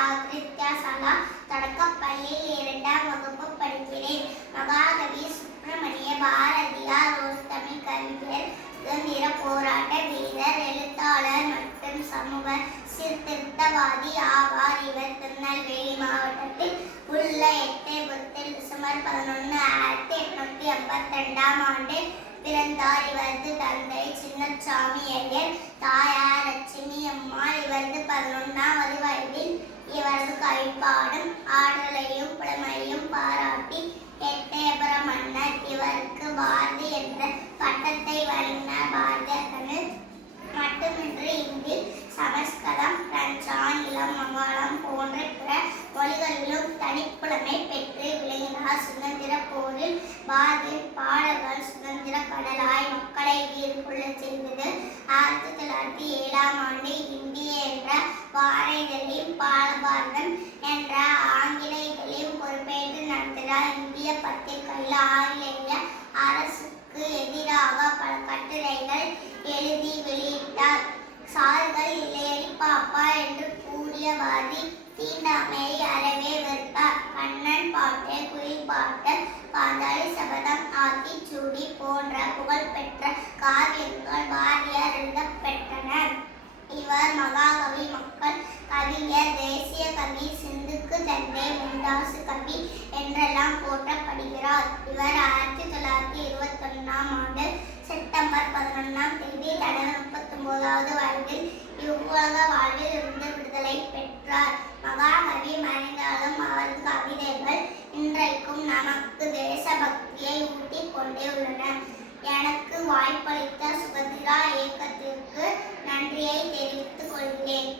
சாகித்யசாலா தொடக்கப்பள்ளியில் 2ஆம் வகுப்பு படிக்கிறேன். மகாகவி சுப்பிரமணிய பாரதியார் ஒரு தமிழ் கவிஞர், சுதந்திர போராட்ட வீரர், எழுத்தாளர் மற்றும் சமூக சீர்திருத்தவாதி ஆவார். இவர் திருநெல்வேலி மாவட்டத்தில் உள்ள எட்டயபுரத்தில் டிசம்பர் 11, 1852ஆம் ஆண்டு பிறந்தார். இவரது தந்தை சின்னசாமி ஐயர், தாயார் லட்சுமி அம்மாள். இவரது 11வது வயதில் இவரது கவிப்பாடும் ஆற்றலையும் புலமையையும் பாராட்டி எட்டயபுர மன்னர் இவருக்கு பாரதி என்ற பட்டத்தை வழங்கினார். பாரதியார் மட்டுமின்றி இந்தி, சமஸ்கிருதம், பிரெஞ்சு, ஆங்கிலம், மலையாளம் போன்ற பிற மொழிகளிலும் தனிப்புலமை பெற்று விளங்கினார். சுதந்திர போரில் பாரதியின் பாடல்கள் சுதந்திர கடலாய் மக்களை வீறு கொள்ளச் செய்தது. 1907ஆம் ஆண்டு இந்திய என்ற வார இதழையும் பாலபாரதம் என்ற ஆங்கில இதழையும் பொறுப்பேற்று நடத்தினார். இந்திய பத்திரிகையில் ஆங்கிலேய அரசுக்கு எதிராக பல கட்டுரைகள் எழுதி வெளியிட்டார். சாறுகள் இல்லையடி பாப்பா என்று கூறியவாதி தீண்டாமையை அறவே வெறுத்தார். கண்ணன் பாட்டு, குயில் பாட்டு, பாதாளி சபதம், ஆத்திச்சூடி போன்ற புகழ்பெற்ற காவியங்கள் பாரதியார் எழுதப்பெற்றன. இவர் மகாகவி, மக்கள் கவிஞர், தேசிய கவி, சிந்துக்கு தந்தை, முண்டாசு கவி என்றெல்லாம் போற்றப்படுகிறார். இவர் 1921ஆம் ஆண்டு செப்டம்பர் 11ஆம் தேதி தனது 39வது வயதில் இவ்வுலக வாழ்வில் இருந்து விடுதலை பெற்றார். மகாகவி மறைந்தாலும் அவரது கவிதைகள் இன்றைக்கும் நமக்கு தேசபக்தியை ஊட்டிக் கொண்டே உள்ளன. எனக்கு வாய்ப்பளித்த சுதந்திரா இயக்கத்திற்கு நன்றியை தெரிவித்துக் கொள்கிறேன்.